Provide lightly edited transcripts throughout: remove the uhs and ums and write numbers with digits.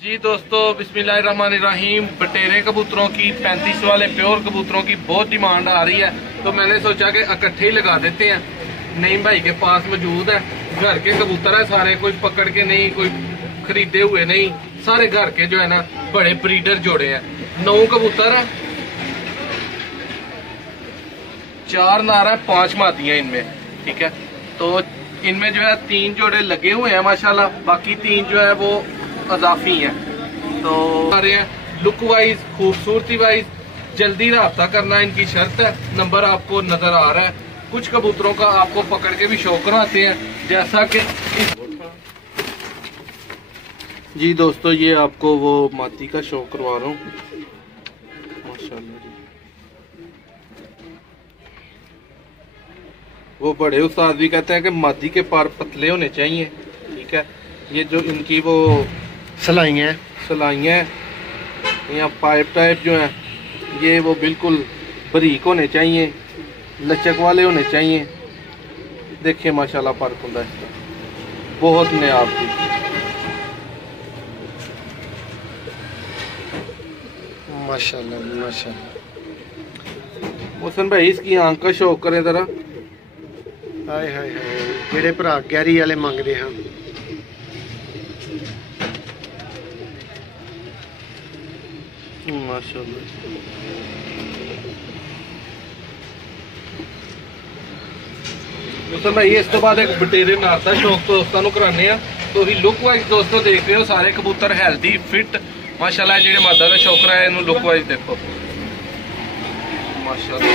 जी दोस्तों, बिस्मिल्लाहिर्रहमानिर्रहीम। बटेरे कबूतरों की 35 वाले प्योर कबूतरों की बहुत डिमांड आ रही है, तो मैंने सोचा कि इकट्ठे ही लगा देते हैं। नईम भाई के पास मौजूद है, घर के कबूतर है सारे, कोई पकड़ के नहीं, कोई खरीदे हुए नहीं, सारे घर के जो है ना बड़े ब्रीडर जोड़े हैं। 9 कबूतर है, 4 नार है, 5 मादियां इनमें। ठीक है, तो इनमें जो है 3 जोड़े लगे हुए हैं माशाल्लाह, बाकी 3 जो है वो अजाफी है। तो आ रहे हैं लुक वाइज, खूबसूरती वाइज जल्दी रब्ता करना इनकी शर्त है। नंबर आपको नजर आ रहा है। कुछ कबूतरों का आपको पकड़ के भी शो करवाते हैं, जैसा कि जी दोस्तों, ये आपको वो मादी का शो करवा रहा हूँ माशाल्लाह जी। वो बड़े उस्ताद भी कहते हैं कि मादी के पार पतले होने चाहिए। ठीक है, ये जो इनकी वो सलाइयाँ या पाइप टाइप जो है, ये वो बिल्कुल बारीक होने चाहिए, लचक वाले होने चाहिए। देखिए माशाल्लाह फर्क होता है इसका, बहुत नायाब थी माशाल्लाह माशाल्लाह। मोहसन भाई इसकी आंख का शौक करें जरा। हाय हाय हाय, जेड़े भरा गहरी वाले मंगते हैं। माशाल्लाह मोहसन भाई, इस तो बाद एक बटेरे नार का शौक दोस्तों को कराने हैं। तो लुक वाइज दोस्तों देख रहे हो, सारे कबूतर हेल्दी फिट माशाल्लाह। जेडे मादा का शौक रहा है, इन्हों लुक वाइज देखो माशाल्लाह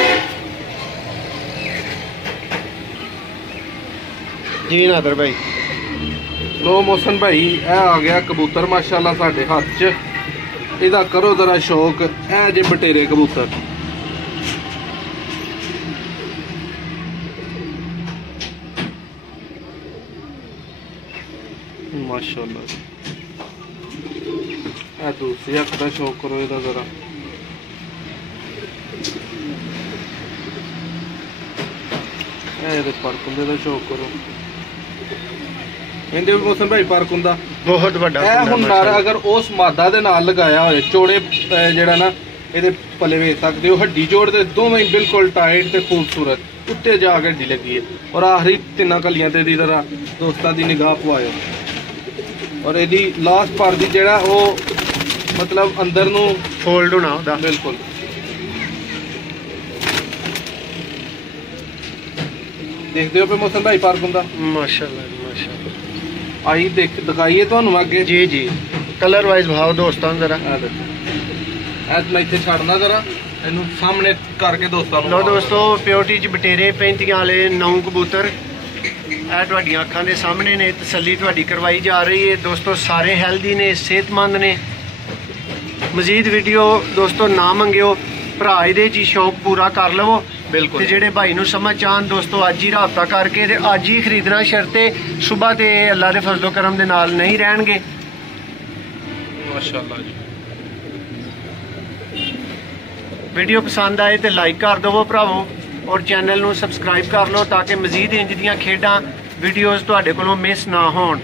जी नादर भाई। लो मोहसन भाई, यह आ गया कबूतर माशाल्लाह साडे हाथ च। इहदा करो जरा शौक, ए जे बटेरे कबूतर माशाल्लाह। ए दूसरी अख का शौक करो इहदा जरा। फर्क होंगे दा शौक करो। इहदे मोहसन भाई फर्क होंदा बहुत बड़ा। अगर उस मादा दे नाल लगाया होए, चौड़े जेड़ा ना इहदे पले वेच सकदे हो, हड्डी जोड़ दे दोवें बिल्कुल टाइट ते खूबसूरत, उत्ते जाके हड्डी लगी है। और आखिरी 3 कलियां ते दी जरा दोस्तां दी निगाह पवायो। और इहदी लास्ट पर दी जेड़ा वो मतलब अंदर नू फोल्ड होना होदा बिल्कुल। देखते हो पे मोहसन भाई फर्क होंदा माशाल्लाह माशाल्लाह। आई देख दिखाइए तुहानू अगे। जी जी, कलर वाइज भाव दोस्तों जरा। मैं इत्थे छाड़ना जरा, इनू सामने करके दोस्तों लो दोस्तों, प्योरिटी च बटेरे 35 वाले 9 कबूतर ਇਹ ਤੁਹਾਡੀਆਂ ਅੱਖਾਂ ਦੇ ਸਾਹਮਣੇ ਨੇ। तसल्ली ਤੁਹਾਡੀ करवाई जा रही है दोस्तों। सारे हेल्दी ने, सेहतमंद ने। मजीद वीडियो दोस्तों ना मंगियो, भरा ਇਹਦੇ ਚ शौक पूरा कर लवो। बिल्कुल। ਤੇ ਜਿਹੜੇ ਭਾਈ ਨੂੰ ਸਮਝ ਆਣ दोस्तों, ਅੱਜ ਹੀ ਰਾਬਤਾ ਕਰਕੇ ਤੇ ਅੱਜ ਹੀ ਖਰੀਦਣਾ, ਸ਼ਰਤੇ ਸੁਬਹ ਤੇ ਅੱਲਾ ਦੇ ਫਜ਼ਲੋ ਕਰਮ ਦੇ ਨਾਲ ਨਹੀਂ ਰਹਿਣਗੇ माशाल्लाह जी। वीडियो पसंद आए तो लाइक कर दवो भरावो, और चैनल ਨੂੰ सब्सक्राइब कर लो ताकि मजीद इंज ਦੀਆਂ ਖੇਡਾਂ वीडियोज़ ਤੁਹਾਡੇ ਕੋਲੋਂ मिस ना होण।